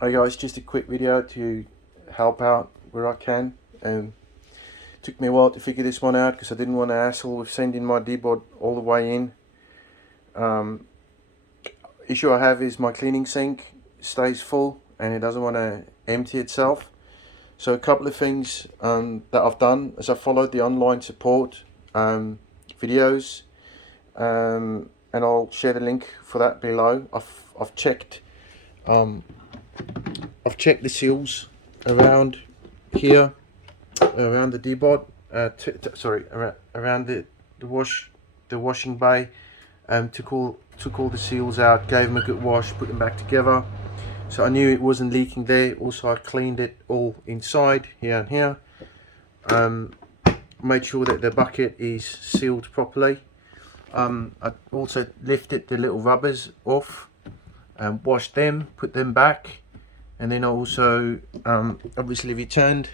Hi guys, just a quick video to help out where I can. Took me a while to figure this one out because I didn't want to hassle with sending my Deebot all the way in. Issue I have is my cleaning sink stays full and it doesn't want to empty itself. So a couple of things that I've done is I followed the online support videos, and I'll share the link for that below. I've checked the seals around here, around the Deebot, around the washing bay. Took all the seals out, gave them a good wash, put them back together. So I knew it wasn't leaking there. Also I cleaned it all inside here and here. Made sure that the bucket is sealed properly. I also lifted the little rubbers off and washed them, put them back, and then I also obviously returned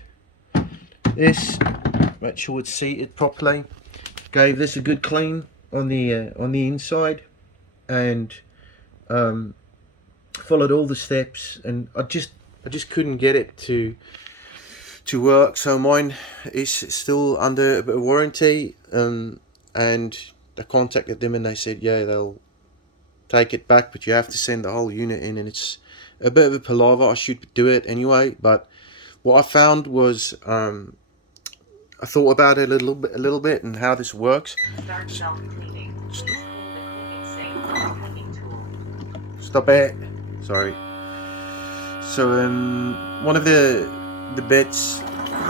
this, make sure it's seated properly, gave this a good clean on the inside, and followed all the steps, and I just couldn't get it to work. So mine is still under a bit of warranty, and I contacted them and they said yeah, they'll take it back, but you have to send the whole unit in, and it's a bit of a palaver. I should do it anyway, but what I found was I thought about it a little bit and how this works. Stop it. Sorry. So one of the bits,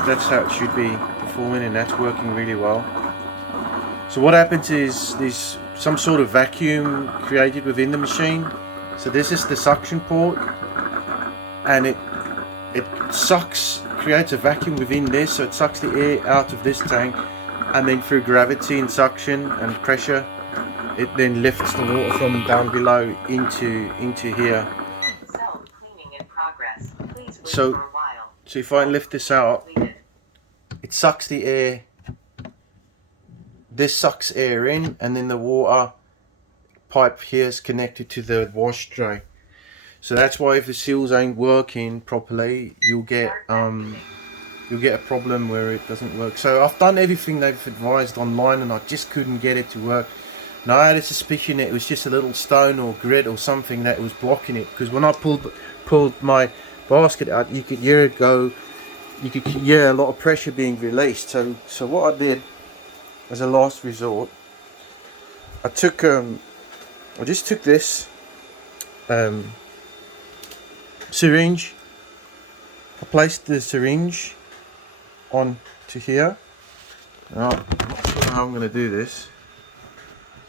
that's how it should be performing, and that's working really well. So what happens is there's some sort of vacuum created within the machine. So this is the suction port, and it sucks, creates a vacuum within this, so it sucks the air out of this tank, and then through gravity and suction and pressure, it then lifts the water from down below into here. So if I lift this out, it sucks the air. This sucks air in, and then the water pipe here is connected to the wash tray. So that's why if the seals ain't working properly, you'll get a problem where it doesn't work. So I've done everything they've advised online, and I just couldn't get it to work. And I had a suspicion it was just a little stone or grit or something that was blocking it, because when I pulled my basket out, you could hear it go. You could hear a lot of pressure being released. So what I did as a last resort, I just took this syringe. I placed the syringe on to here. Now, I'm not sure how I'm going to do this.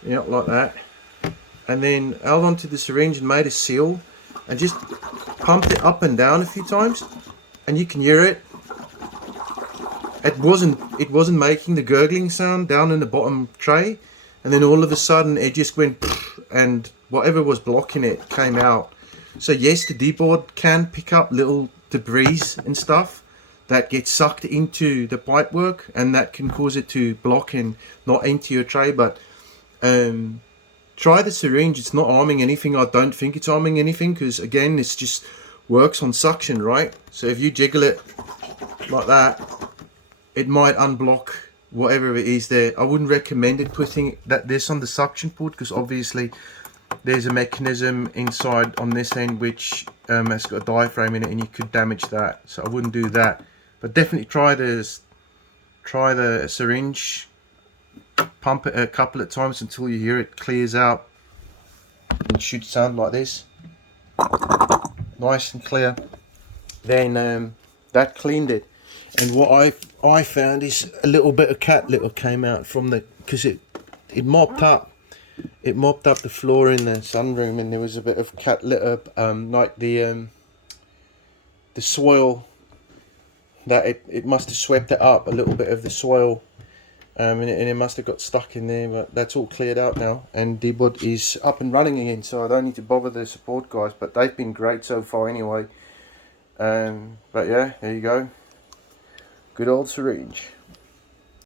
Yeah, like that. And then held onto the syringe and made a seal, and just pumped it up and down a few times, and you can hear it. It wasn't making the gurgling sound down in the bottom tray, and then all of a sudden it just went, and whatever was blocking it came out. So yes, the Deebot can pick up little debris and stuff that gets sucked into the pipework, and that can cause it to block and not empty your tray. But try the syringe. It's not harming anything. I don't think it's harming anything, because again, it's just works on suction, right? So if you jiggle it like that, it might unblock whatever it is there. I wouldn't recommend it putting this on the suction port, because obviously there's a mechanism inside on this end which has got a diaphragm in it, and you could damage that. So I wouldn't do that. But definitely try the syringe. Pump it a couple of times until you hear it clears out. It should sound like this, nice and clear. Then that cleaned it. And what I found is a little bit of cat litter came out from because it mopped up the floor in the sunroom, and there was a bit of cat litter, like the soil, that it must have swept it up, a little bit of the soil, and it must have got stuck in there. But that's all cleared out now, and Deebot is up and running again, so I don't need to bother the support guys, but they've been great so far anyway. But yeah, there you go. Good old syringe.